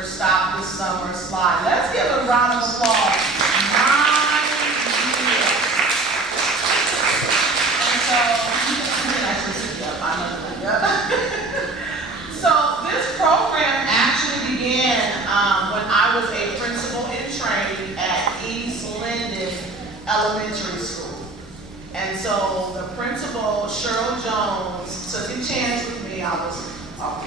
for Stop This Summer Slide. Let's give a round of applause. 9 years. And so, so this program actually began when I was a principal in training at East Linden Elementary School. And so the principal, Cheryl Jones, took a chance with me. I was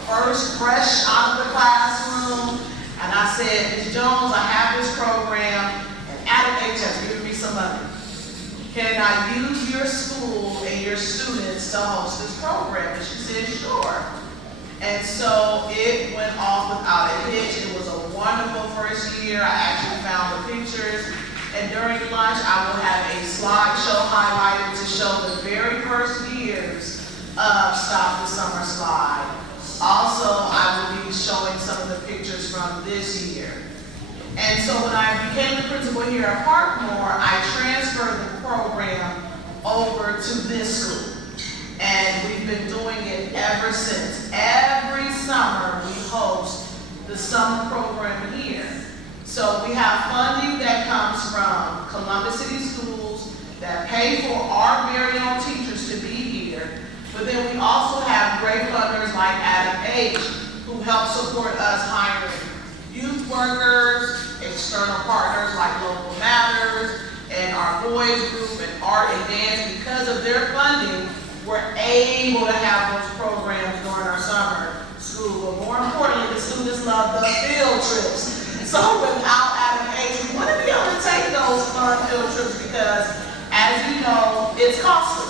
first fresh out of the classroom, and I said, Ms. Jones, I have this program, and Adam H has given me some money. Can I use your school and your students to host this program? And she said, sure. And so it went off without a hitch. It was a wonderful first year. I actually found the pictures. And during lunch, I will have a slideshow highlighted to show the very first years of Stop the Summer Slide. Also, I will be showing some of the pictures from this year. And so when I became the principal here at Parkmore, I transferred the program over to this school. And we've been doing it ever since. Every summer we host the summer program here. So we have funding that comes from Columbus City Schools that pay for our very own teachers to be here. But then we also have great funders like Adam H. who help support us hiring youth workers, external partners like Local Matters, and our boys group and art and dance. Because of their funding, we're able to have those programs during our summer school. But more importantly, the students love the field trips. So without Adam H, we want to be able to take those fun field trips because, as you know, it's costly.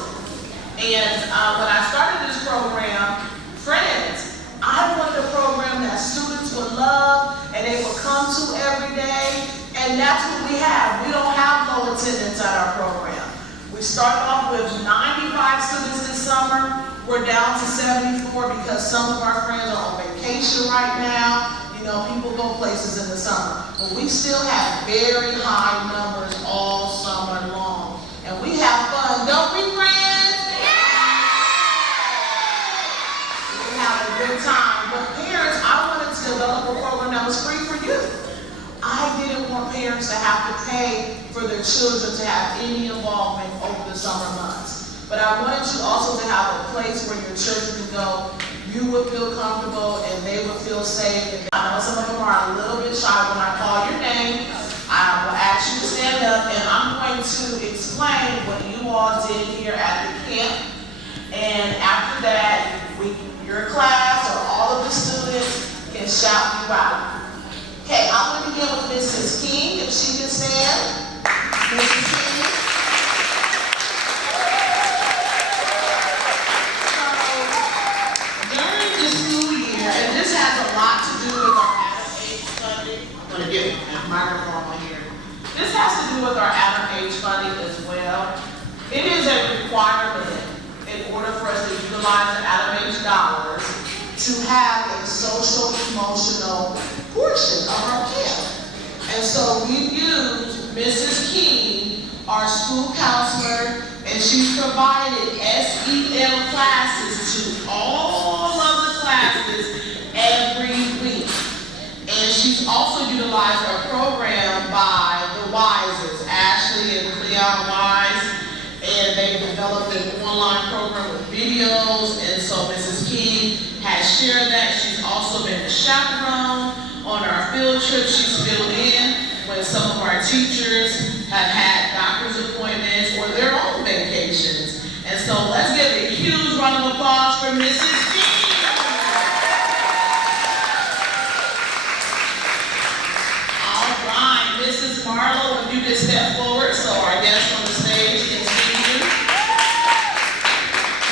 And when I started this program, friends, I wanted a program that students would love and they would come to every day. And that's what we have. We don't have low attendance at our program. We started off with 95 students this summer. We're down to 74 because some of our friends are on vacation right now. You know, people go places in the summer. But we still have very high numbers all summer long. And we have fun, don't we, friends? Yeah! We have a good time. But parents, I wanted to develop a program that was free for you. I didn't want parents to have to pay for their children to have any involvement over the summer months. But I wanted you also to have a place where your children can go. You would feel comfortable and they would feel safe. And I know some of them are a little bit shy. When I call your name, I will ask you to stand up and I'm going to explain what you all did here at the camp. And after that, your class or all of the students can shout you out. Okay, I'm going to begin with Mrs. King, if she can stand. Mrs. King. So, during the school year, and this has a lot to do with our Adam H funding. I'm going to get a microphone here. This has to do with our Adam H funding as well. It is a requirement in order for us to utilize the Adam H dollars to have a social emotional portion of our camp. And so we used Mrs. King, our school counselor, and she's provided SEL classes to all of the classes every week. And she's also utilized our program by the Wises, Ashley and Cleon Wise, and they developed an online program with videos, and so Mrs. King has shared that. She's also been a chaperone on our field trip. She's filled in when some of our teachers have had doctor's appointments or their own vacations. And so let's give a huge round of applause for Mrs. King. All right, Mrs. Marlowe, if you could step forward so our guests on the stage can see you.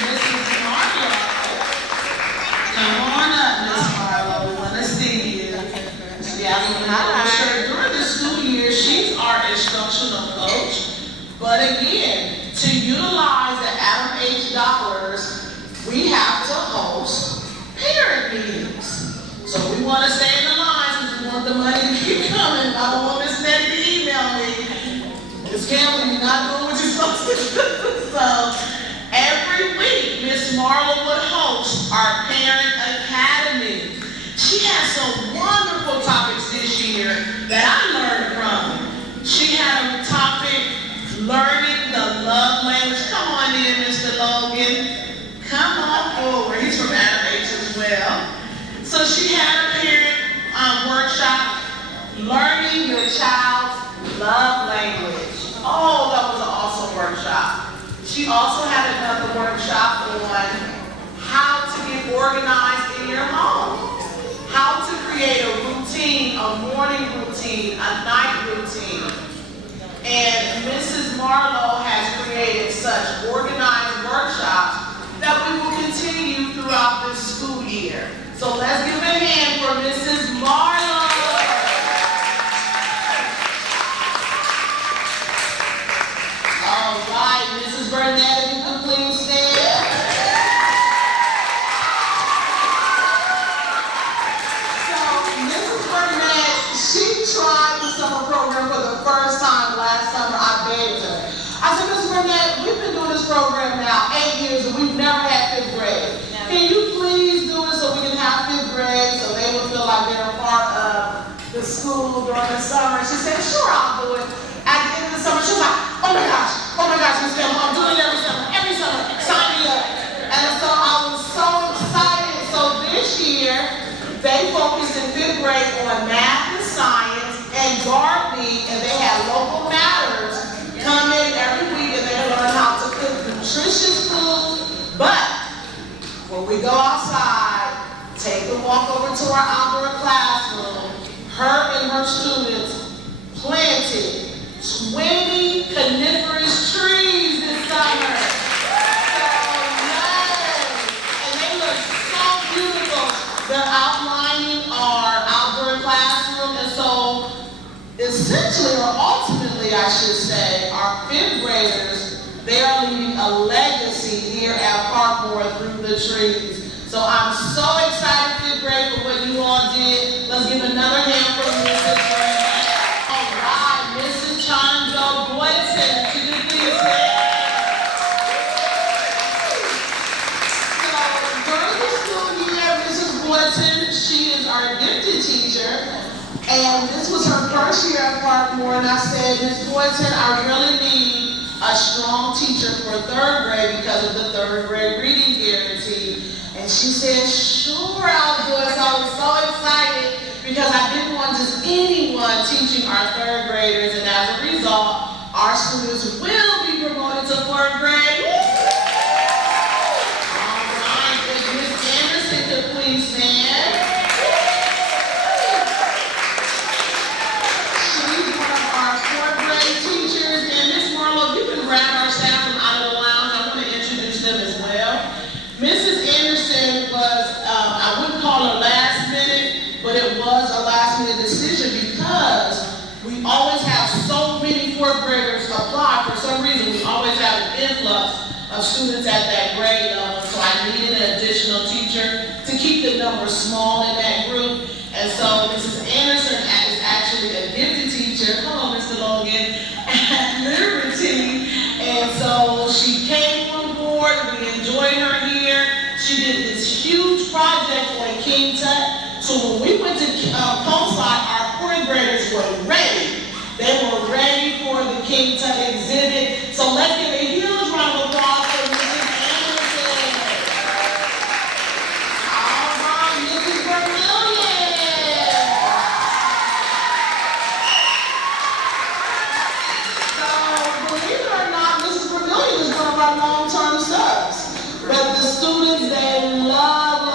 Mrs. Marlowe, come on up, Miss Marlowe. We want to see you. During the school year, she's our instructional coach. But again, to utilize the Adam H dollars, we have to host parent meetings. So we want to stay in the lines because we want the money to keep coming. I don't want Miss Nettie to email me. Miss Campbell, you're not doing what you're supposed to do. So every week, Miss Marlowe would host our parent academy. She has some wonderful topics that I learned from. She had a topic, learning the love language. Come on in, Mr. Logan. Come on forward. He's from Adam H as well. So she had a parent workshop, learning your child's love language. Oh, that was an awesome workshop. She also had another workshop on how to get organized in your home, how to create a routine, a morning routine, a night routine. And Mrs. Marlowe has created such organized workshops that we will continue throughout this school year. So let's give a hand for Mrs. Marlowe. All right, Mrs. Burnett, if you could please stand. So, Mrs. Burnett, she tried the summer program for the first time last summer. I begged her. I said, Mrs. Burnett, we've been doing this program now 8 years and we've never had 5th grade. Can you please do it so we can have 5th grade so they will feel like they're a part of the school during the summer? She said, sure, I'll do it. At the end of the summer, she was like, oh my gosh, Miss Kim, I'm doing it every summer, sign me up. And so I was so excited. So this year, they focused in 5th grade on math and science and gardening, and they had local matters come in every week and they learn how to cook nutritious food. But when we go outside, take a walk over to our outdoor classroom, her and her students planted 20 coniferous trees this summer. So, yes. And they look so beautiful. They're outlining our outdoor classroom. And so, essentially, or ultimately, I should say, our 5th graders, they are leaving a legacy here at Parkmore through the trees. So I'm so excited, 5th grade, for what you all did. Let's give another hand for Mrs. Burnett. All right, Mrs. Chonjo Boyton, could you please stand? So during the school year, Mrs. Boyton, she is our gifted teacher. And this was her first year at Parkmore, and I said, Ms. Boyton, I really need a strong teacher for 3rd grade because of the 3rd grade reading guarantee. And she said, sure, I'll do it. So I was so excited because I didn't want just anyone teaching our 3rd graders. And as a result, our students will be promoted to 4th grade. All right, if Ms. Anderson could please stand. She's one of our 4th grade teachers. And Ms. Marlowe, you can grab our staff from out of the lounge. I want to introduce them as well. Mrs. Anderson was, I wouldn't call her last minute, but it was a last minute decision because we always have so many 4th graders apply. For some reason, we always have an influx of students at that grade level. So I needed an additional teacher to keep the number small in that group. And so Mrs. Anderson is actually a gifted teacher. Hello, Mr. Logan, at Liberty. And so she came on board. We enjoyed her here. She did this huge project on King Tut. So when we went to Coastside, our 4th graders were ready. They were ready for the King Tut exhibit. So let's give a huge round of applause for Mrs. Anderson. All right, Mrs. Vermillion. So believe it or not, Mrs. Vermillion is one of our long-term subs. But the students, they love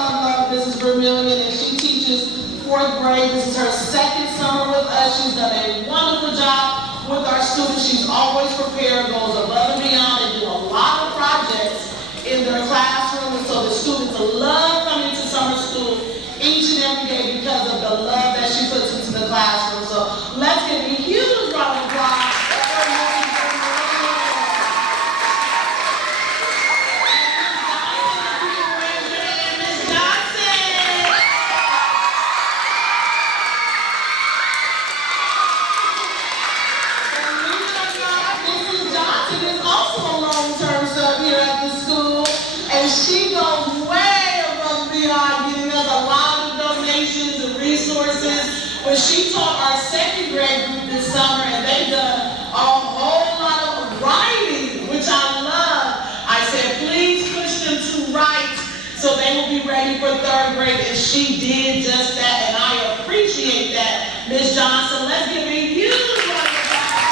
Mrs. Vermillion, and she teaches 4th grade. This is her 2nd summer with us. She's done a wonderful job with our students. She's always prepared, goes above and beyond, and do a lot of projects in their classroom. And so the students love coming to summer school each and every day because of the love that she puts into the classroom. So let's give a huge round of applause. She goes way above and beyond, giving us a lot of donations and resources. she did just that, and I appreciate that. Ms. Johnson, let's give a huge round of applause.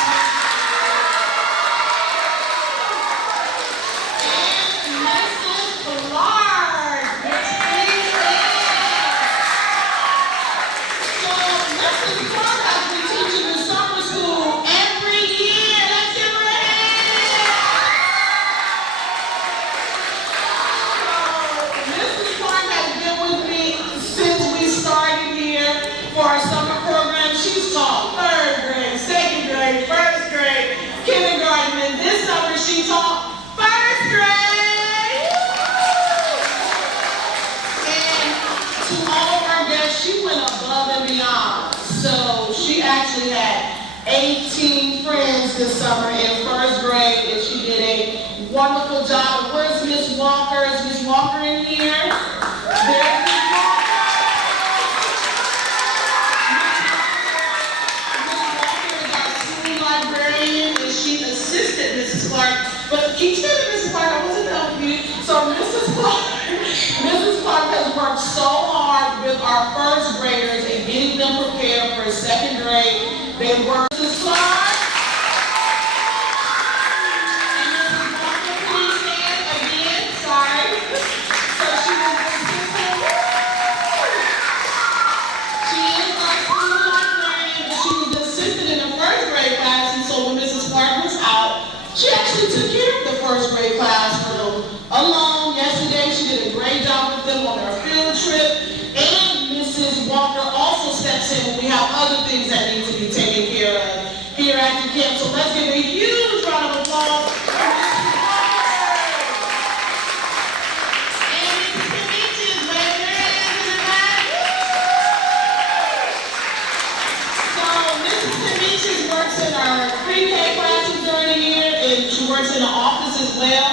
And Mrs. Clark, Miss Cleveland. So Mrs. Clark has been teaching in summer school every year. Let's give her a hand. Mrs. Clark has been with me since we started here for our summer program. She's taught 3rd grade, 2nd grade, 1st grade, kindergarten, and this summer she taught 1st grade. And to all of our guests, she went above and beyond. So she actually had 18 friends this summer in 1st grade, and she did a wonderful job. Where's Miss Walker? Is Miss Walker in here? There's Miss Walker. Miss Walker is our school librarian, and she assisted Mrs. Clark. But keep saying Mrs. Clark, I wasn't done with you. So Mrs. Clark has worked so hard with our 1st graders and getting them prepared for 2nd grade. They worked with Mrs. Clark. And Mrs. Walker, please stand again. Sorry. So she was assistant. She is our school librarian, but she was assistant in the 1st grade class, and so when Mrs. Clark was out, she actually took care of the 1st grade class for them alone. Yesterday, she did a great job with them on their field trip, and Mrs. Walker also steps in when we have other things that need to be taken care of here at the camp. So let's give a huge round of applause for Mrs. Walker. And Mrs. Kamichis, wave your hands in the back. So Mrs. Kamichis works in our pre-K classes during the year, and she works in the office as well.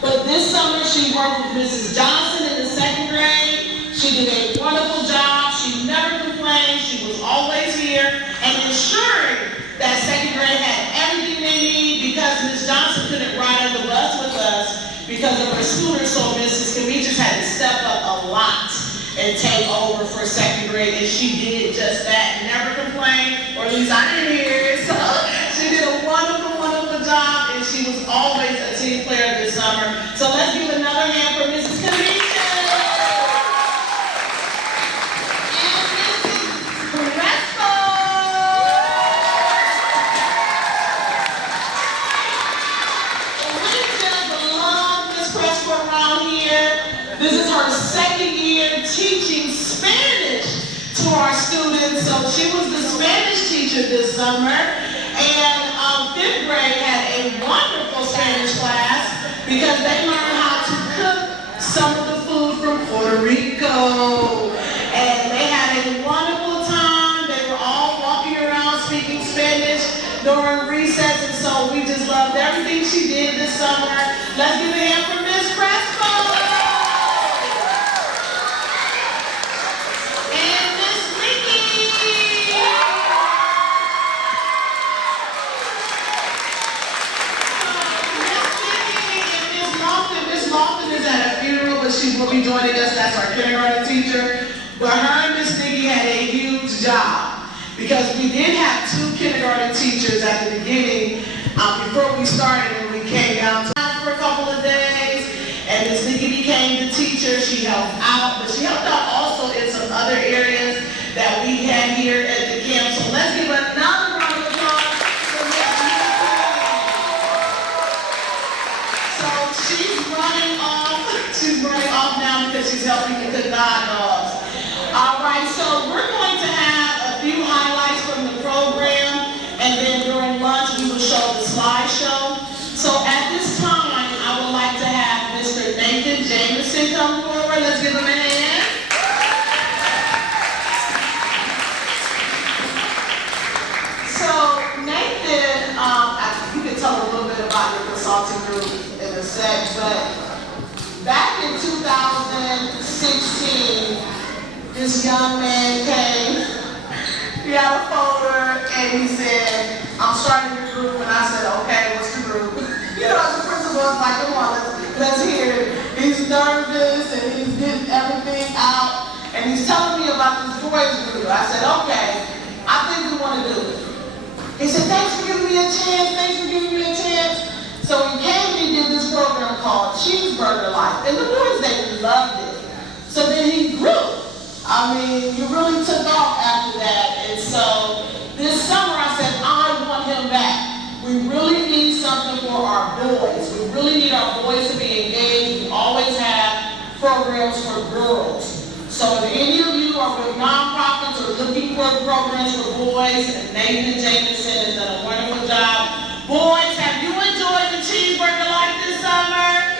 But this summer she worked with Mrs. Johnson in the 2nd grade. She did a wonderful job. She never complained. She was always here and ensuring that 2nd grade had everything they need, because Ms. Johnson couldn't ride on the bus with us because of her scooter, so Mrs. Kamichis had to step up a lot and take over for 2nd grade, and she did just that. Never complained, or at least I didn't hear it. So she did a wonderful, wonderful job, and she was always a team player this summer. So let's give another hand for Mrs. Kamichis. And Mrs. Crespo. We just love Miss Crespo around here. This is her 2nd year teaching Spanish to our students. So she was the Spanish teacher this summer. And 5th grade had a wonderful Spanish class because they learned how to cook some of the food from Puerto Rico. And they had a wonderful time. They were all walking around speaking Spanish during recess. And so we just loved everything she did this summer. Let's give a hand for Miss Crespo. And Miss Nikki. Miss Lofton is at a funeral, but she will be joining us. That's our kindergarten teacher. But her and Miss Nikki had a huge job because we did have 2 kindergarten teachers at the beginning before we started, and we came down for a couple of days. And Miss Nikki became the teacher. She helped out, but she helped out also in some other areas that we had here at the camp. So let's give another round of applause for Miss Nikki. So she's running off. She's running off now because she's helping to cook the hot dogs. All right, so we're going to have a few highlights from the program, and then during lunch we will show the slideshow. So at this time, I would like to have Mr. Nathan Jameson come forward. Let's give him a hand. So Nathan, you can tell a little bit about your consulting group in a sec, but back in 2016, this young man came, he had a folder, and he said, I'm starting a group, and I said, okay, what's the group? You know, as a principal, it's like, come on, let's hear it. He's nervous, and he's getting everything out, and he's boys group. I said, okay, I think we want to do it. He said, thanks for giving me a chance, thanks for giving me a chance. So he came and he did this program called Cheeseburger Life. And the boys, they loved it. So then he grew. I mean, he really took off after that. And so this summer I said, I want him back. We really need something for our boys. We really need our boys to be engaged. We always have programs for girls. So if any of you are with nonprofits or looking for programs for boys, and Nathan Jameson has done a wonderful job. Boys, have you enjoyed the Cheeseburger Life this summer?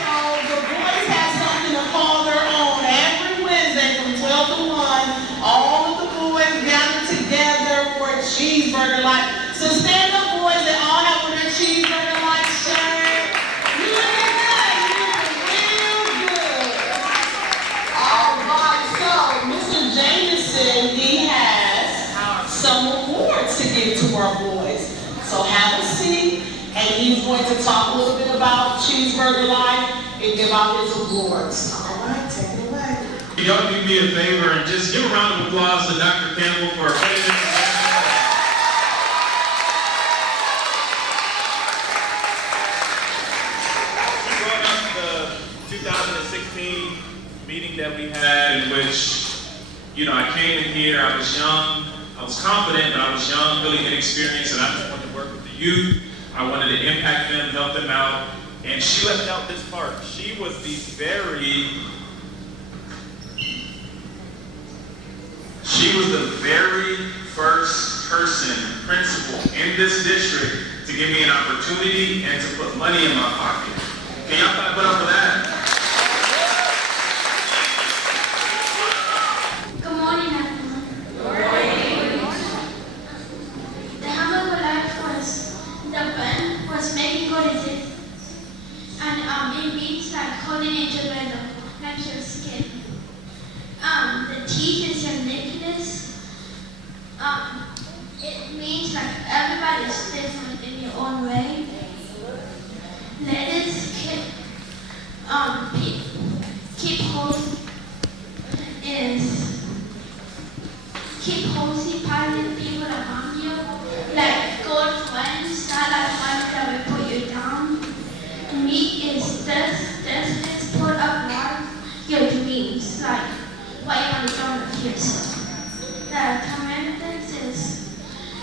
So the boys have something to call their own every Wednesday from 12 to 1. All of the boys gather together for a Cheeseburger Life. So stand up, boys, they all have on their Cheeseburger Life shirt. You looking good, you looking real good. All right, so Mr. Jameson, he has some awards to give to our boys. So have a seat, and he's going to talk a little bit about Cheeseburger Life and give out his awards. All right, take it away. Y'all do me a favor and just give a round of applause to Dr. Campbell for a the 2016 meeting that we had, in which, I came in here, I was young, I was confident, but I was young, really inexperienced, and I just wanted to work with the youth. I wanted to impact them, help them out, and she left out this part. She was the very first person, principal in this district to give me an opportunity and to put money in my pocket. Can y'all clap it up for that? Good morning, everyone. Good morning. The Hamburger Life was making good decisions. And it means like holding it together, like your skin. The teachers and Nicholas, it means like everybody's different in your own way. Let us keep hosting positive people around you, like good friends, not like ones that will put you down. Me is this put up your dreams, like what you want to do in the future. The commandments is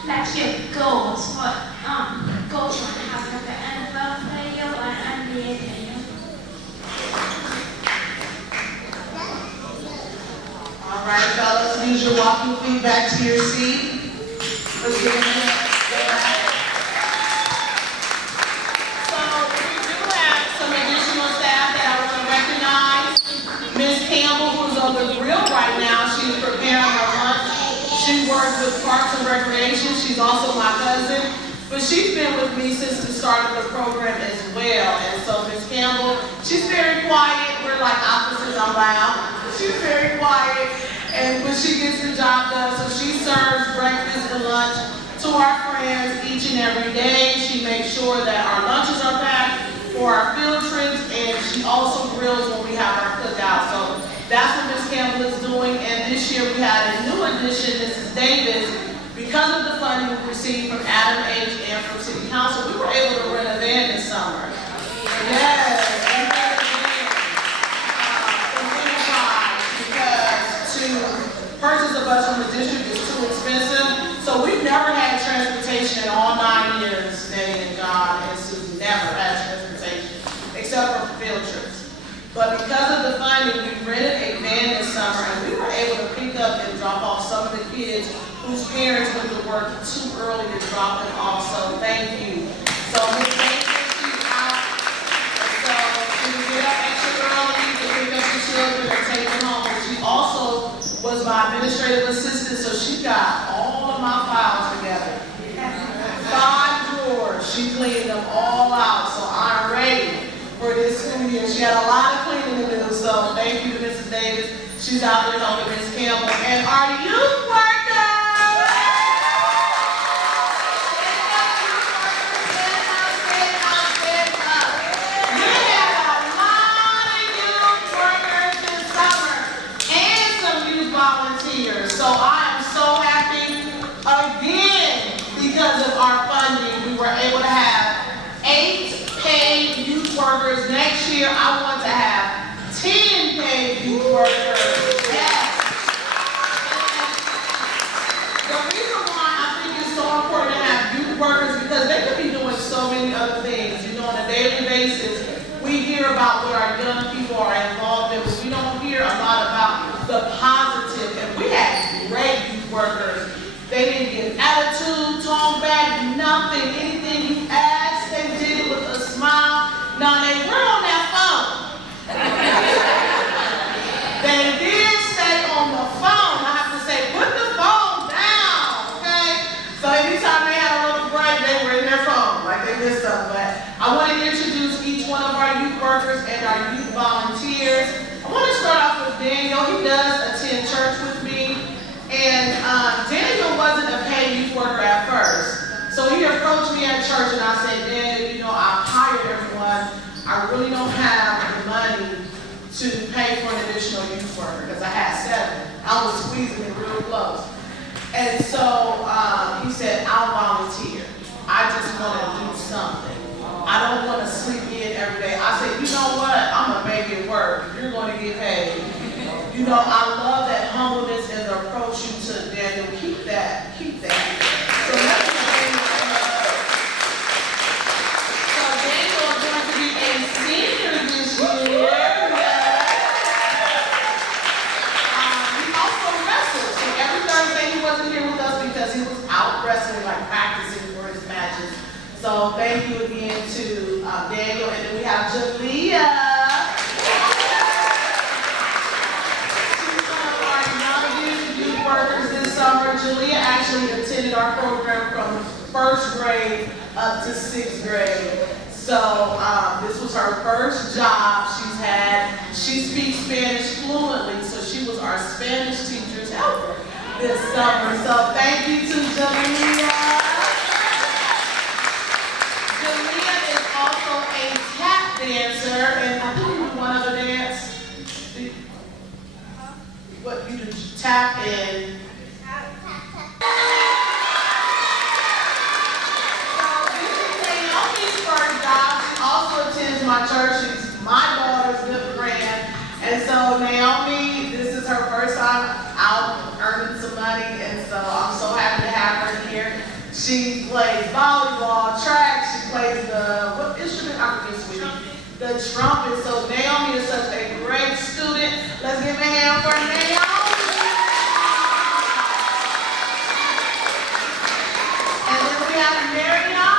like your goals, what goals you want to have, like an NFL player or an NBA player. All right, fellas, use your walking feet back to your seat. Let's get in there. So we do have some additional staff that I want to recognize. Ms. Campbell, who's on the grill right now, she's preparing her lunch. She works with Parks and Recreation. She's also my cousin. But she's been with me since the start of the program as well. And so Ms. Campbell, she's very quiet. We're like opposites, I'm loud. She's very quiet, but she gets the job done. So she serves breakfast and lunch to our friends each and every day. She makes sure that our lunches are packed for our field trips, and she also grills when we have our cookout. So that's what Ms. Campbell is doing. And this year we had a new addition, Mrs. Davis. Because of the funding we received from Adam H. and from City Council, we were able to rent a van this summer. Yes, because to purchase a bus from the district is too expensive. So we've never had transportation in all 9 years, Danny and John and Susan never had transportation, except for field trips. But because of the funding, we rented a van this summer, and we were able to pick up and drop off some of the kids whose parents went to work too early to drop them off. So thank you. So Ms. Davis, she's out. And so she would get up extra early to pick up the children and take them home. And she also was my administrative assistant, so she got all of my files together. 5 drawers. She cleaned them all out. So I'm ready for this school year. She had a lot of cleaning to do. So thank you to Mrs. Davis. She's out there helping Ms. Campbell. And our youth workers. I want to have 10 paid youth workers. Yes. The reason why I think it's so important to have youth workers because they could be doing so many other things. You know, on a daily basis, we hear about what our young people are involved in, but we don't hear a lot about the positive. And we had great youth workers. They didn't get attitude, tone back, nothing. Anything you asked, they did it with a smile. Now they were on that phone. They did stay on the phone. I have to say, put the phone down, okay? So anytime they had a little break, they were in their phone, like they missed something. But I want to introduce each one of our youth workers and our youth volunteers. I want to start off with Daniel. He does attend church with me. And Daniel wasn't a paid youth worker at first. So he approached me at church and I said, Daniel, you know, I've hired everyone. I really don't have the money to pay for an additional youth worker because I had 7. I was squeezing it real close. And so he said, I'll volunteer. I just want to do something. I don't want to sleep in every day. I said, you know what? I'm going to make it work. You're going to get paid. You know, I love that humbleness and the approach you took, Daniel. Keep that. Keep that. So that's the thing. So Daniel is going to be a senior this year. He also wrestles. So every Thursday he wasn't here with us because he was out wrestling, like practicing for his matches. So thank you again to Daniel. And then we have Jalea. Workers this summer. Jalea actually attended our program from 1st grade up to 6th grade. So this was her first job she's had. She speaks Spanish fluently, so she was our Spanish teacher's helper this summer. So thank you to Jalea. Jalea is also a tap dancer, and I think you do one other dance. What you do, tap in. So this is Naomi's first job. She also attends my church. She's my daughter's good friend. And so Naomi, this is her first time out earning some money. And so I'm so happy to have her here. She plays volleyball, track. She plays what instrument? I forget sweetie. The trumpet. So Naomi is such a great student. Let's give a hand for Naomi. And then we have Mariana.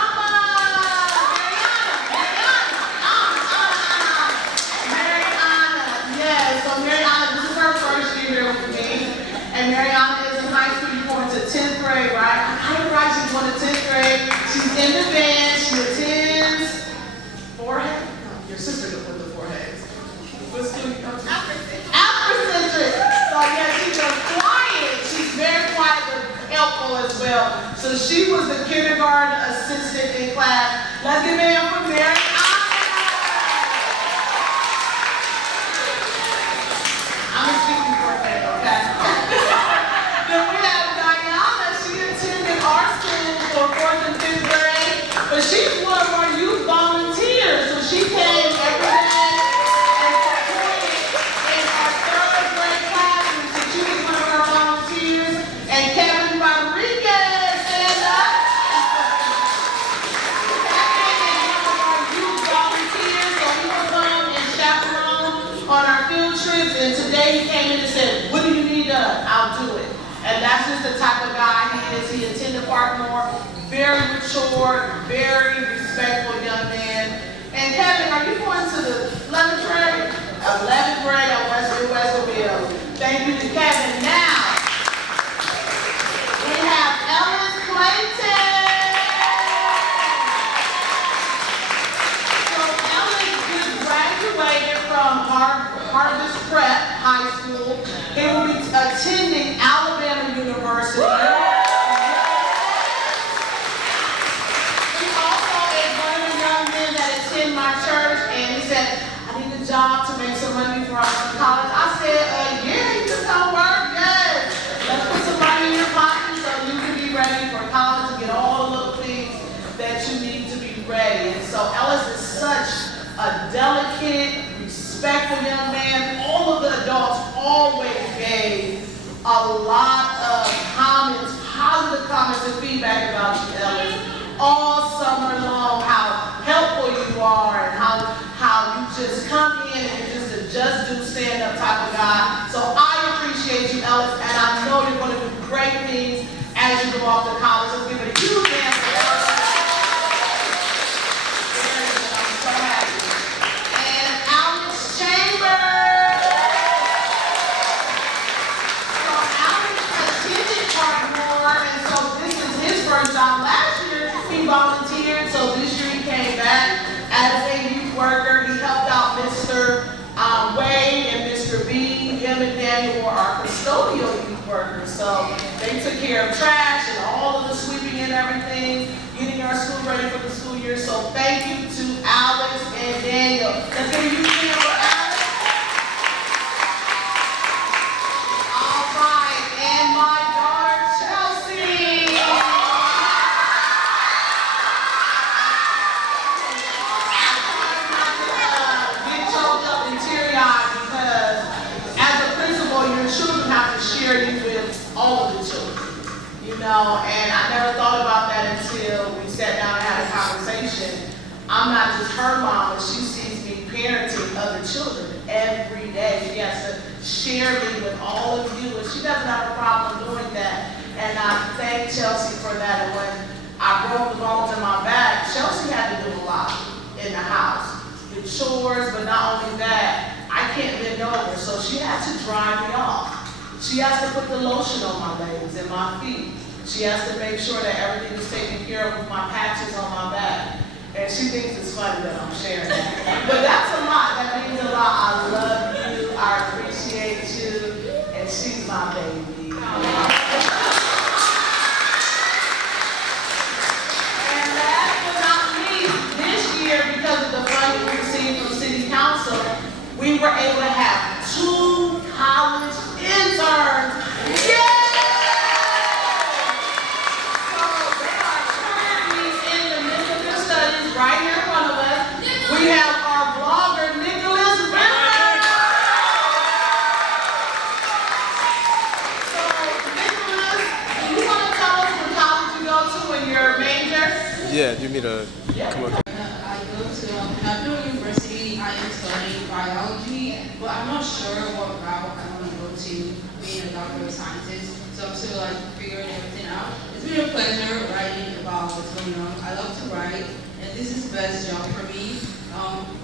Yes, so Mariana, this is her first year here with me. And Mariana is in high school. You're going to 10th grade, right? I am right, she's going to 10th grade. She's in the band. She attends forehead. Your sister could put the foreheads. What school you go to? Afrocentric. So yeah, she's quiet. She's very quiet but helpful as well. So she was the kindergarten assistant in class. Let's give it up for Mary. I'm speaking for a minute, okay? Then we have Diana. She attended our school for 4th and 5th grade, but she's one of our youth volunteers. So she came every day and supported in our 3rd grade classes. So she was one of our volunteers. And Kevin Rodriguez, stand up. Kevin is one of our youth volunteers. So he will come and chaperone on our field trips. And today he came in and said, what do you need done? I'll do it. And that's just the type of guy he is. He attended Parkmore. Very mature, very respectful young man. And Kevin, are you going to the 11th grade? 11th grade at Westville. Thank you to Kevin. Now, we have Ellis Clayton. So Ellis just graduated from Harvest Prep High School. He will be attending Alabama University. My church, and he said, I need a job to make some money before I go to college. I said, yeah, you can come work, yes. Let's put some money in your pocket so you can be ready for college and get all the little things that you need to be ready. And so Ellis is such a delicate, respectful young man. All of the adults always gave a lot of comments, positive comments and feedback about you, Ellis, all summer long, how helpful you are and how you just come in and you're just a just do stand up type of guy. So I appreciate you, Ellis, and I know you're going to do great things as you go off to college. Let's give it a huge hand for Ellis. I'm so happy. And Alex Chambers. So Alex attended Parkmore, and so this is his first time. Last year he volunteered, so this year he came back as a youth worker. He helped out Mr. Wade and Mr. B. Him and Daniel were our custodial youth workers. So they took care of trash and all of the sweeping and everything, getting our school ready for the school year. So thank you to Alex and Daniel. Let's give a huge hand for Alex. All right, and my daughter Chelsea. Get choked up and teary-eyed because as a principal, your children have to share you with all of the children. You know, and I never thought about that until we sat down and had a conversation. I'm not just her mom, but she sees me parenting other children every day. She has to share me with all of you, and she doesn't have a problem doing that. And I thank Chelsea for that. And when I broke the bones in my back, Chelsea had to do a lot in the house. The chores, but not only that, I can't bend over, so she has to dry me off. She has to put the lotion on my legs and my feet. She has to make sure that everything is taken care of with my patches on my back. And she thinks it's funny that I'm sharing that. But that's a lot. That means a lot. I love you. I appreciate you. And she's my baby. And last but not least, this year, because of the funding we received from City Council, we were able to have 2 college interns. Yay! So they are currently in the midst of their studies right here in front of us. We have our blogger, Nicholas Rivers. So, Nicholas, do you want to tell us what college you go to and your major? Yeah, you need a come up. I go to National University. I am studying biology, but I'm not sure what route I want to go to being a doctor of scientist. So I'm still like figuring everything out. It's been a pleasure writing about what's going on. I love to write, and this is the best job for me.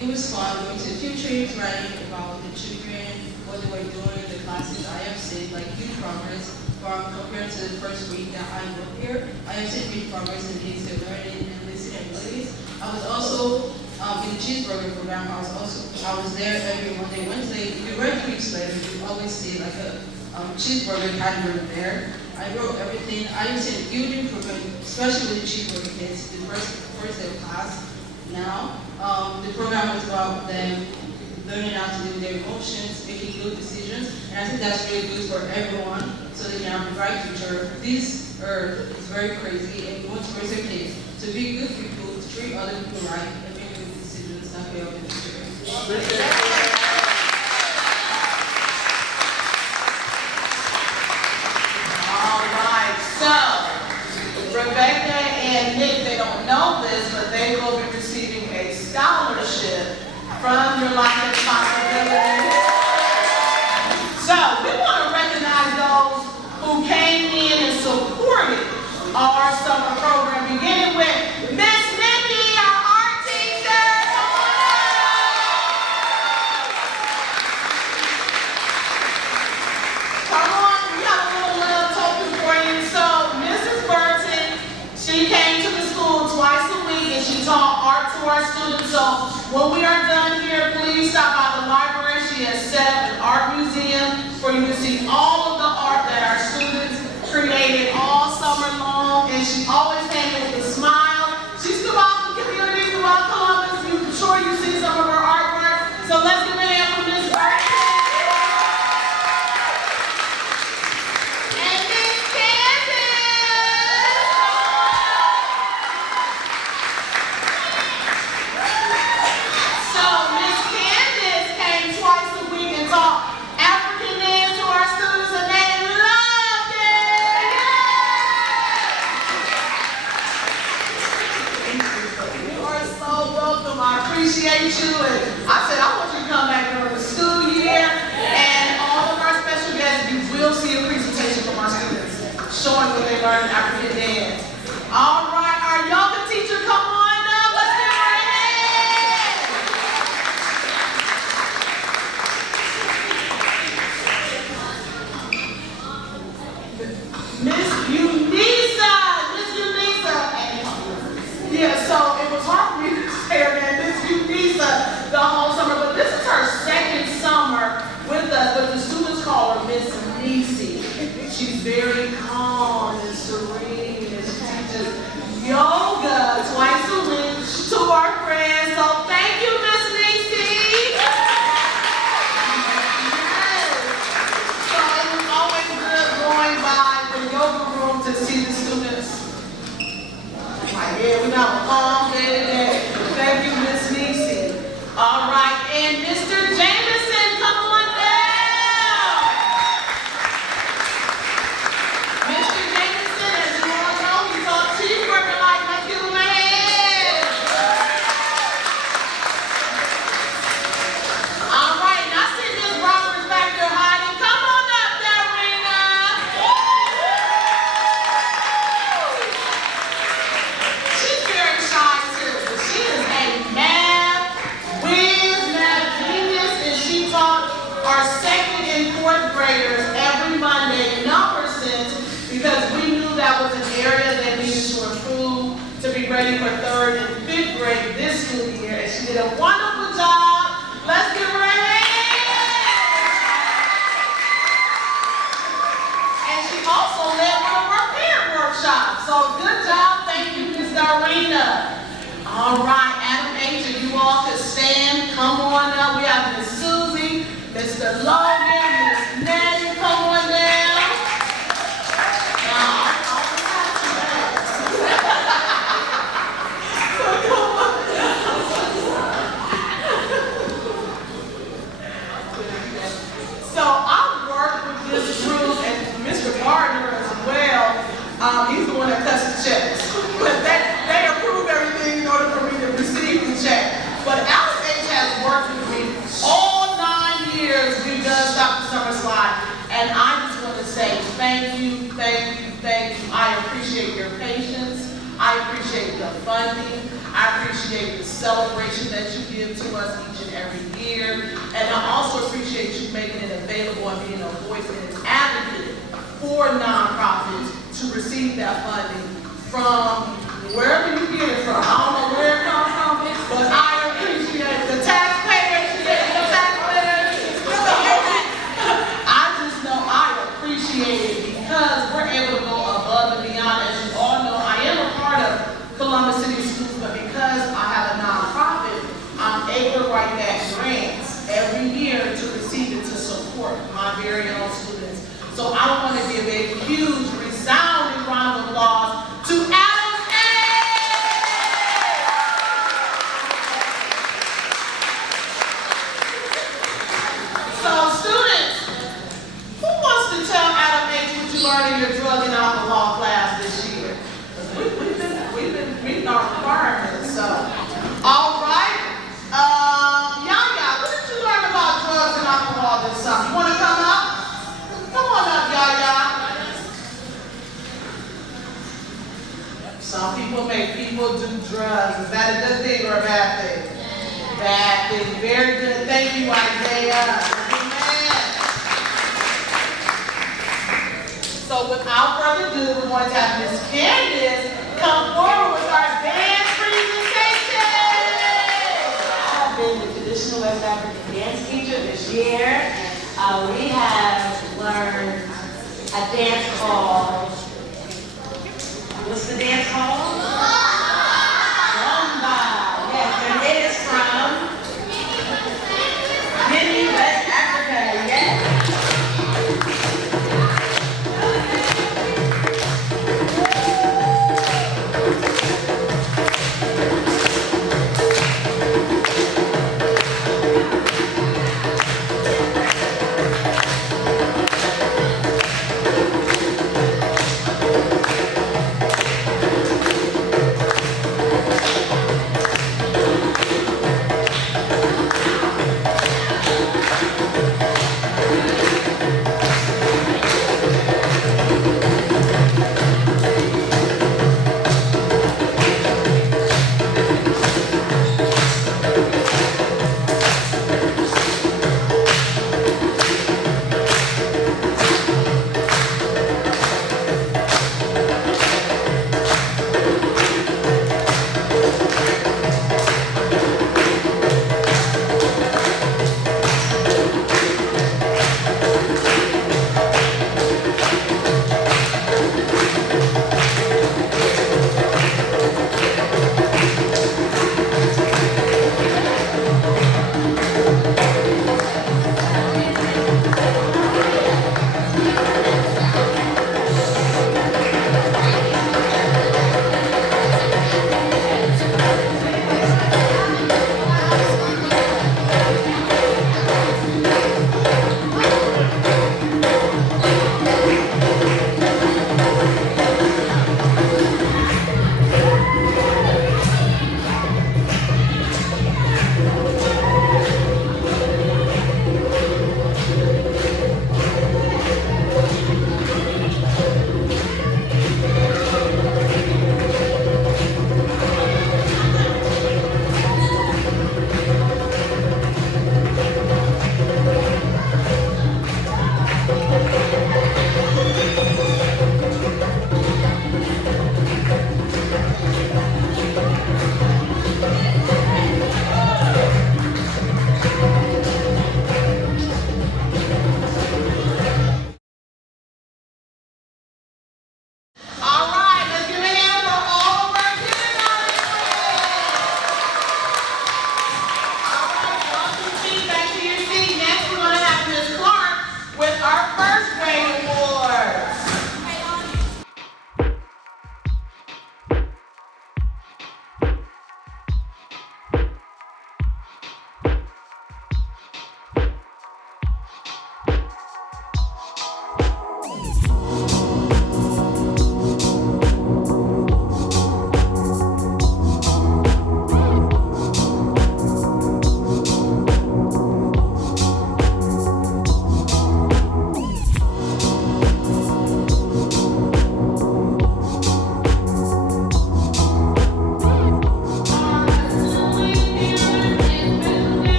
It was fun going to a few trips, writing about the children, what they were doing, the classes. I have seen like huge progress compared to the first week that I worked here. I have seen huge progress in things to learning and listening abilities. I was also in the cheeseburger program. I was there every Monday, Wednesday. If you read the newsletter, you always see like a cheeseburger category there. I wrote everything. I have seen huge improvement, especially with the cheeseburger kids. The first day of class. Now, the program was about them learning how to deal with their emotions, making good decisions, and I think that's really good for everyone, so they can have a bright future. This earth is very crazy, and we want to raise our kids to be good people, to treat other people right, and make good decisions that way up in the future. All right, so Rebecca and Nick, they don't know this, but they will be receiving a scholarship from your Life and Responsibility. So we want to recognize those who came in and supported our summer program, beginning with Miss Nikki, our art teacher. Come on up. Come on, we got a little love token for you. So Mrs. Burton, she came to the school twice a week and she taught art to our students. So when we are done here, please stop by the library. She has set up an art museum for you to see all of the art that our students created all summer long. And she always came with a smile. She's throughout the community, throughout Columbus. I'm sure you've seen some of her artwork. So let's give a hand for Ms. Burton. And Ms. Candace. So Ms. Candace came appreciate you. And I said, I want you to come back during the school year. And all of our special guests, you will see a presentation from our students showing what they learned in African dance. All right, our yoga teacher, come on up. Let's get ready. Miss Unisa. Yeah, so it was hard for me to say her name, Miss Unisa, the whole summer, but this is her second summer with us, but the students call her Miss Nisi. She's very calm and serene, and she teaches yoga twice a week to our friends. So thank you, Miss Nisi. Yes. So it was always good going by the yoga room to see the students. Yeah, we got a long day today. Thank you, Miss Nisi. All right, and Mr. Jameson, come on down. Mr. Jameson, as you all know, he's our chief worker like, let's give him a hand. All right, and I see Miss Roberts back there hiding. Come on up, Darina. She's very shy too, but she is a math genius, and she taught our second and fourth graders every Monday number sense because we knew that was an area that needed to improve to be ready for third and fifth grade this school year, and she did a wonderful job. Let's give her a hand. And she also led one of our parent workshops. So good job. Thank you, Ms. Darina. All right, Adam H., if you all could stand, come on up. We have Miss Susie, Mr. Logan, Miss Nettie, come on down. So I work with this group and Mr. Gardner as well. He's the one that cuts the checks. But they approve everything in order for me to receive the check. But Alex H. has worked with me all 9 years we've done Stop the Summer Slide. And I just want to say thank you, thank you, thank you. I appreciate your patience. I appreciate the funding. I appreciate the celebration that you give to us each and every year. And I also appreciate you making it available and being a voice and an advocate for nonprofits to receive that funding from wherever you get it from. I don't know where it comes from, but I appreciate the taxpayers. I just know I appreciate it because we're able to go above and beyond. As you all know, I am a part of Columbus City Schools, but because I have a nonprofit, I'm able to write back grants every year to receive it to support my very own students. So I want to give a huge, resounding round of applause to Adam A. So students, who wants to tell Adam H. what you learned in your drug and alcohol class this year? We've been meeting our requirements, so. All right. Yaya, what did you learn about drugs and alcohol this summer? You want to come up? Come on up, Yaya. Some people make people do drugs. Is that a good thing or a bad thing? Bad thing. Very good. Thank you, Isaiah. Amen. So without further ado, we're going to have Miss Candace come forward with our dance presentation. I've been the traditional West African dance teacher this year. We have learned a dance called, what's the dance called?